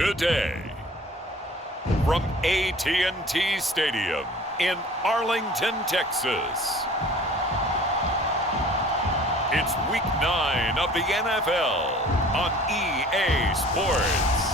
Today, from AT&T Stadium in Arlington, Texas, it's Week 9 of the NFL on EA Sports.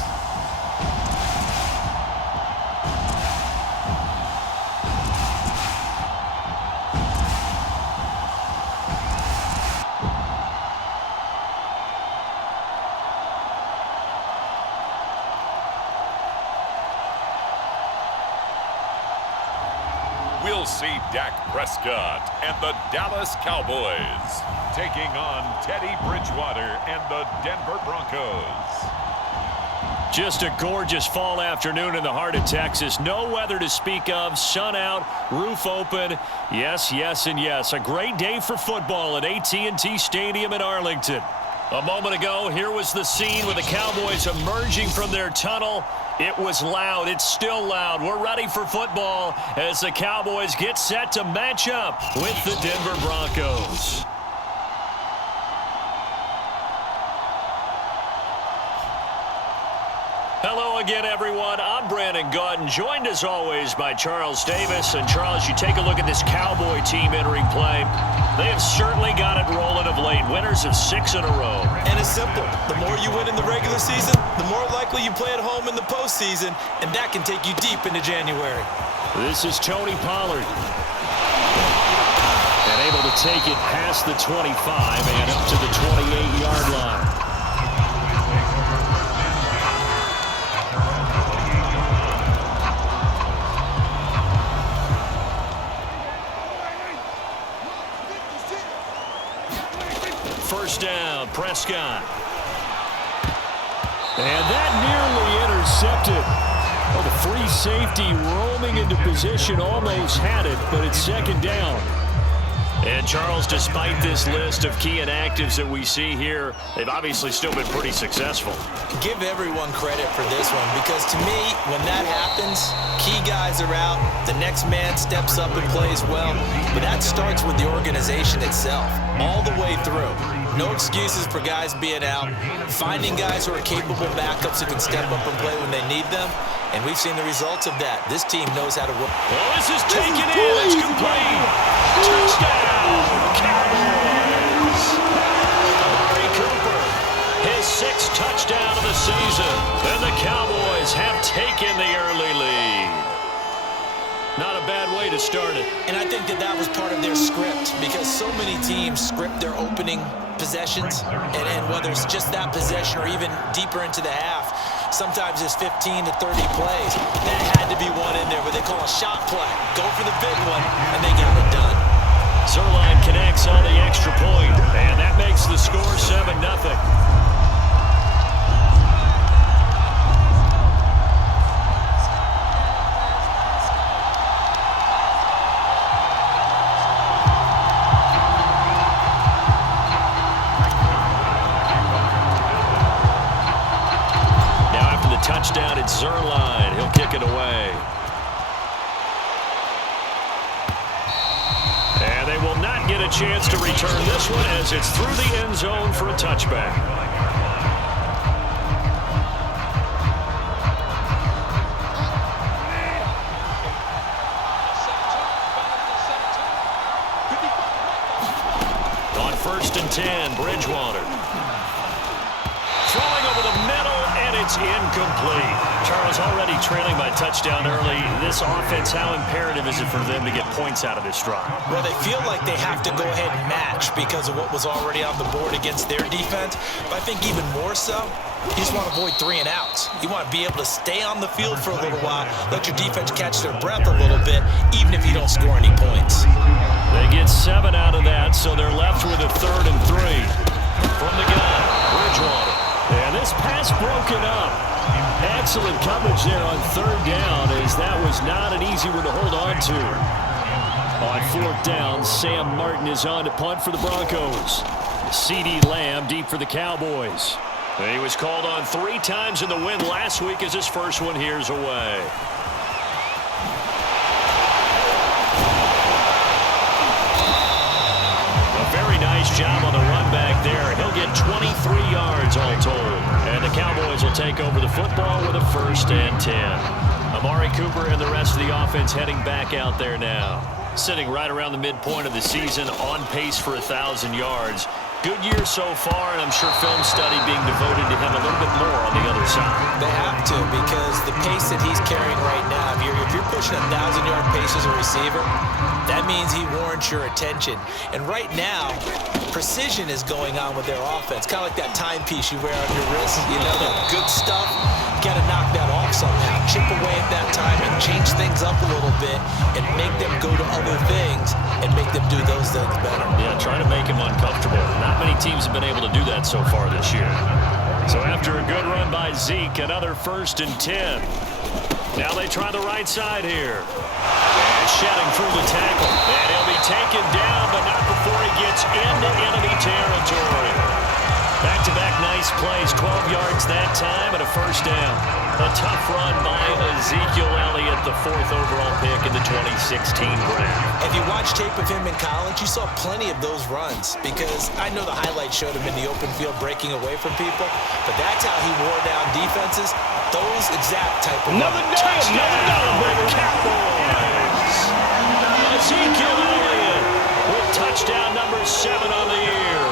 We'll see Dak Prescott and the Dallas Cowboys taking on Teddy Bridgewater and the Denver Broncos. Just a gorgeous fall afternoon in the heart of Texas. No weather to speak of. Sun out, roof open. Yes, yes, and yes. A great day for football at AT&T Stadium in Arlington. A moment ago, here was the scene with the Cowboys emerging from their tunnel. It was loud. It's still loud. We're ready for football as the Cowboys get set to match up with the Denver Broncos. Hello again, everyone. I'm Brandon Gaudin, joined as always by Charles Davis. And Charles, you take a look at this Cowboy team entering play. They have certainly got it rolling of late. Winners of 6 in a row. And it's simple. The more you win in the regular season, the more likely you play at home in the postseason, and that can take you deep into January. This is Tony Pollard. And able to take it past the 25 and up to the 28-yard line. First down, Prescott. And that nearly intercepted. Oh, the free safety roaming into position almost had it, but it's second down. And Charles, despite this list of key inactives that we see here, they've obviously still been pretty successful. Give everyone credit for this one, because to me, when that happens, key guys are out, the next man steps up and plays well, but that starts with the organization itself, all the way through. No excuses for guys being out, finding guys who are capable backups who can step up and play when they need them, and we've seen the results of that. This team knows how to work. Well, this is taken in. It's complete. Touchdown, Cowboys. Amari Cooper, his 6th touchdown of the season. And the Cowboys have taken the early lead. Not a bad way to start it. And I think that was part of their script, because so many teams script their opening possessions, and whether it's just that possession or even deeper into the half, sometimes it's 15 to 30 plays. That had to be one in there where they call a shot play. Go for the big one, and they got it done. Zerline connects on the extra point, and that makes the score 7-0. Touchdown at Zerline. He'll kick it away. And they will not get a chance to return this one as it's through the end zone for a touchback. On 1st and 10, Bridgewater. Throwing over the middle. It's incomplete. Charles, already trailing by touchdown early. This offense, how imperative is it for them to get points out of this drive? Well, they feel like they have to go ahead and match because of what was already on the board against their defense. But I think even more so, you just want to avoid 3 and outs. You want to be able to stay on the field for a little while, let your defense catch their breath a little bit, even if you don't score any points. They get 7 out of that, so they're left with a 3rd and 3. From the gun, Bridgewater. And this pass broken up. Excellent coverage there on 3rd down, as that was not an easy one to hold on to. On 4th down, Sam Martin is on to punt for the Broncos. CeeDee Lamb deep for the Cowboys. And he was called on 3 times in the win last week, as his first one here's away. A very nice job on the run back there. He'll get 23 yards all told. And the Cowboys will take over the football with a 1st and 10. Amari Cooper and the rest of the offense heading back out there now. Sitting right around the midpoint of the season, on pace for 1,000 yards. Good year so far, and I'm sure film study being devoted to him a little bit more on the other side. They have to, because the pace that he's carrying right now, if you're pushing 1,000-yard pace as a receiver, that means he warrants your attention. And right now, precision is going on with their offense. Kind of like that timepiece you wear on your wrist. You know, the good stuff. You got to knock that off somehow. Chip away at that time and change things up a little bit and make them go to other things and make them do those things better. Yeah, trying to make him uncomfortable. Not many teams have been able to do that so far this year. So after a good run by Zeke, another 1st and 10. Now they try the right side here. And shedding through the tackle. And he'll be taken down, but not before he gets into enemy territory. Back-to-back nice plays, 12 yards that time and a 1st down. A tough run by Ezekiel Elliott, the 4th overall pick in the 2016 draft. If you watch tape of him in college, you saw plenty of those runs, because I know the highlights showed him in the open field breaking away from people, but that's how he wore down defenses. Those exact type of runs. Touchdown, the Cowboys! Ezekiel Elliott with touchdown number 7 on the year.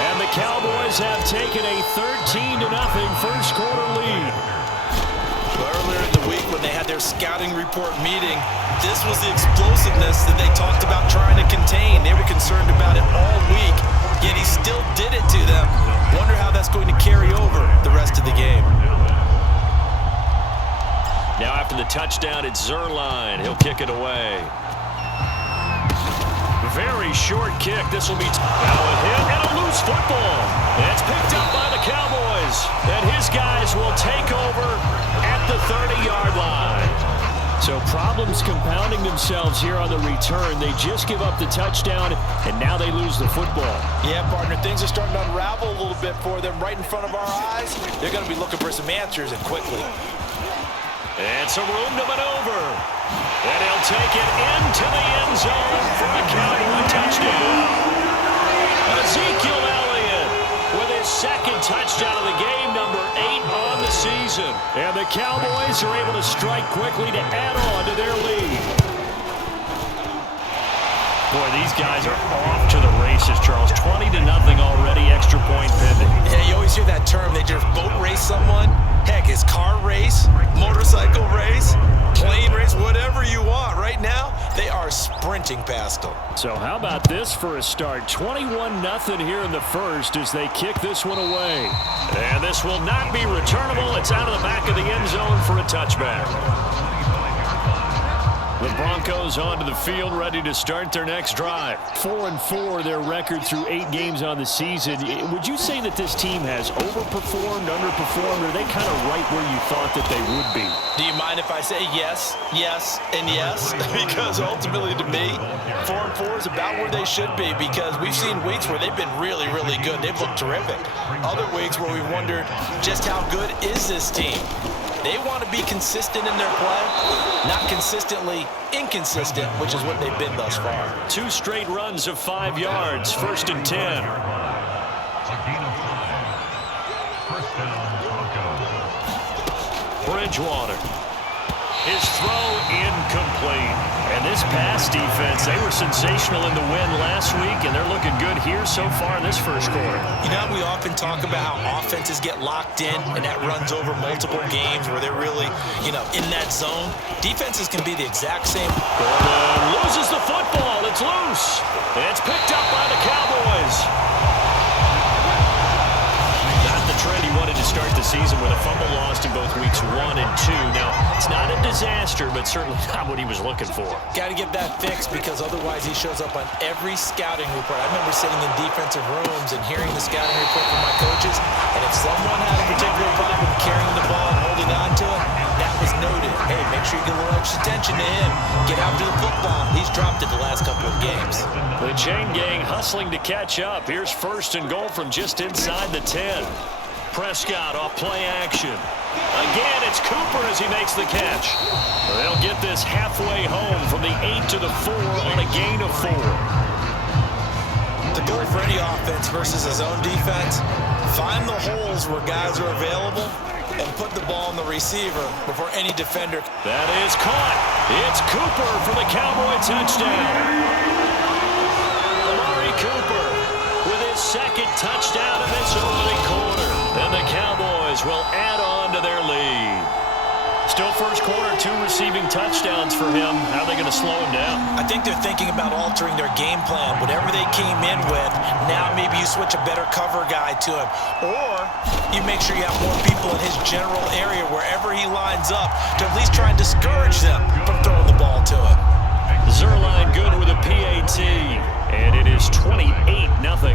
And the Cowboys have taken a 13-0 first quarter lead. Earlier in the week when they had their scouting report meeting, this was the explosiveness that they talked about trying to contain. They were concerned about it all week, yet he still did it to them. Wonder how that's going to carry over the rest of the game. Now after the touchdown, it's Zerline. He'll kick it away. Very short kick. This will be now a hit and a loose football. It's picked up by the Cowboys. And his guys will take over at the 30-yard line. So problems compounding themselves here on the return. They just give up the touchdown, and now they lose the football. Yeah, partner, things are starting to unravel a little bit for them right in front of our eyes. They're going to be looking for some answers, and quickly. And some room to maneuver. And he'll take it into the end zone for a Cowboy touchdown. Ezekiel Elliott with his 2nd touchdown of the game, number 8 on the season. And the Cowboys are able to strike quickly to add on to their lead. Boy, these guys are off to the races, Charles. 20-0 already, extra point pending. Yeah, you always hear that term. They just boat race someone. Heck, it's car race, motorcycle race, plane race, whatever you want. Right now, they are sprinting past them. So how about this for a start? 21-0 here in the first as they kick this one away. And this will not be returnable. It's out of the back of the end zone for a touchback. The Broncos onto the field, ready to start their next drive. 4-4, their record through 8 games on the season. Would you say that this team has overperformed, underperformed, or are they kind of right where you thought that they would be? Do you mind if I say yes, yes, and yes? Because ultimately, to me, 4-4 is about where they should be, because we've seen weeks where they've been really, really good. They've looked terrific. Other weeks where we wondered just how good is this team? They want to be consistent in their play, not consistently inconsistent, which is what they've been thus far. 2 straight runs of 5 yards, 1st and 10. Bridgewater. His throw incomplete. And this pass defense, they were sensational in the win last week, and they're looking good here so far in this first quarter. You know, we often talk about how offenses get locked in, and that runs over multiple games where they're really, in that zone. Defenses can be the exact same. Gordon loses the football. It's loose. And it's picked up by the Cowboys. Not the trend he wanted to start the season with a fumble lost in both weeks 1 and 2. Now, it's not a disaster, but certainly not what he was looking for. Got to get that fixed, because otherwise he shows up on every scouting report. I remember sitting in defensive rooms and hearing the scouting report from my coaches, and if someone had a particular problem carrying the ball and holding on to it, that was noted. Hey, make sure you get a little extra attention to him. Get after the football. He's dropped it the last couple of games. The chain gang hustling to catch up. Here's 1st and goal from just inside the 10. Prescott off play action. Again, it's Cooper as he makes the catch. They'll get this halfway home from the 8 to the 4 on a gain of 4. The goal for any offense versus his own defense, find the holes where guys are available and put the ball on the receiver before any defender. That is caught. It's Cooper for the Cowboy touchdown. Amari Cooper with his second touchdown in this opening quarter. And the Cowboys will add on to their lead. Still first quarter, 2 receiving touchdowns for him. How are they going to slow him down? I think they're thinking about altering their game plan. Whatever they came in with, now maybe you switch a better cover guy to him. Or you make sure you have more people in his general area wherever he lines up to at least try and discourage them from throwing the ball to him. Zerline good with a PAT, and it is 28-0.